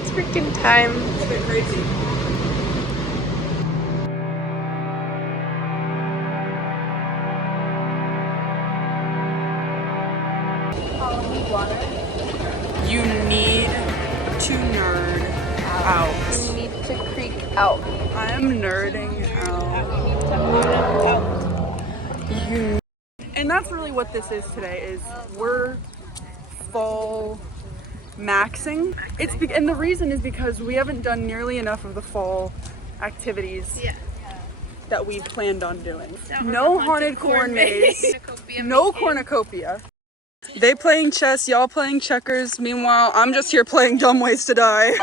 It's freaking time. It's been crazy. You need to nerd out. We need to creek out. I am nerding out. And that's really what this is today, is we're fall maxing. And the reason is because we haven't done nearly enough of the fall activities that we planned on doing. No haunted corn maze, no cornucopia. They playing chess, y'all playing checkers. Meanwhile, I'm just here playing Dumb Ways to Die.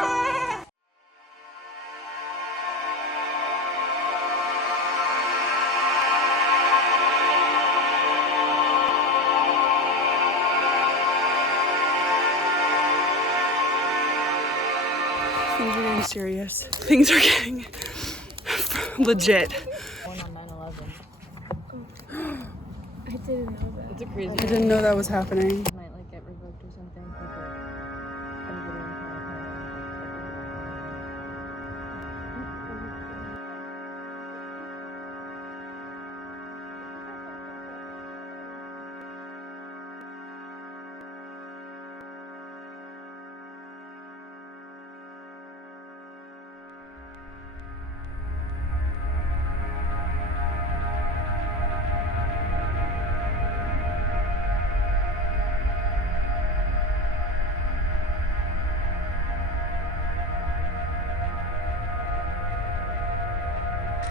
Things are getting serious. Things are getting legit. One on 9/11. I didn't know that. It's a crazy. I didn't know that was happening. Might like get revoked or something.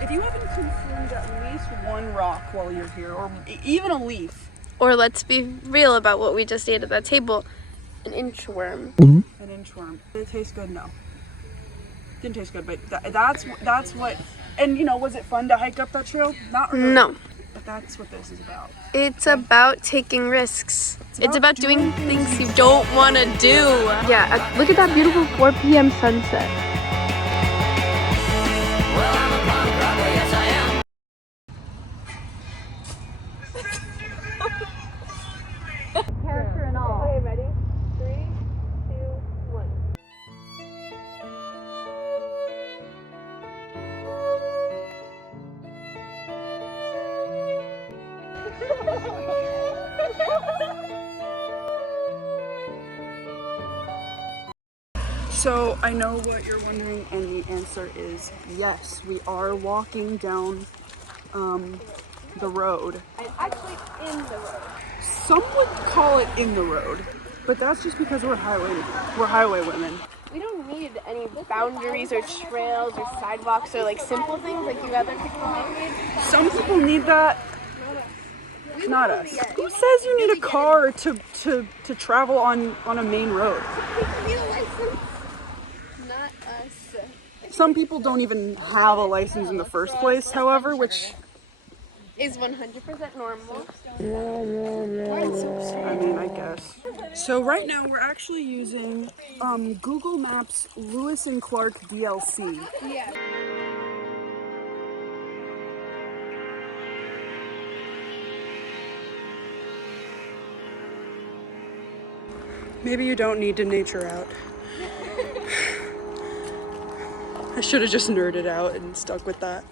If you haven't consumed at least one rock while you're here, or even a leaf. Or let's be real about what we just ate at that table. An inchworm. An inchworm. Did it taste good? No. Didn't taste good, but that's what. And you know, was it fun to hike up that trail? Not really. No. But that's what this is about. It's about taking risks. It's about doing things you don't want to do. Yeah, look at that beautiful 4 p.m. sunset. Character and all. Okay, ready? 3, 2, 1. So I know what you're wondering, and the answer is yes. We are walking down the road. Actually, in the road. Some would call it in the road, but that's just because we're highway women. We don't need any boundaries or trails or sidewalks or like simple things like you other people might need. Some people need that. Not us. Who says you need a car to travel on a main road? Not us. Some people don't even have a license in the first place, however, which Is 100% normal. I mean, I guess. So right now we're actually using Google Maps Lewis and Clark DLC. Yeah. Maybe you don't need to nature out. I should have just nerded out and stuck with that.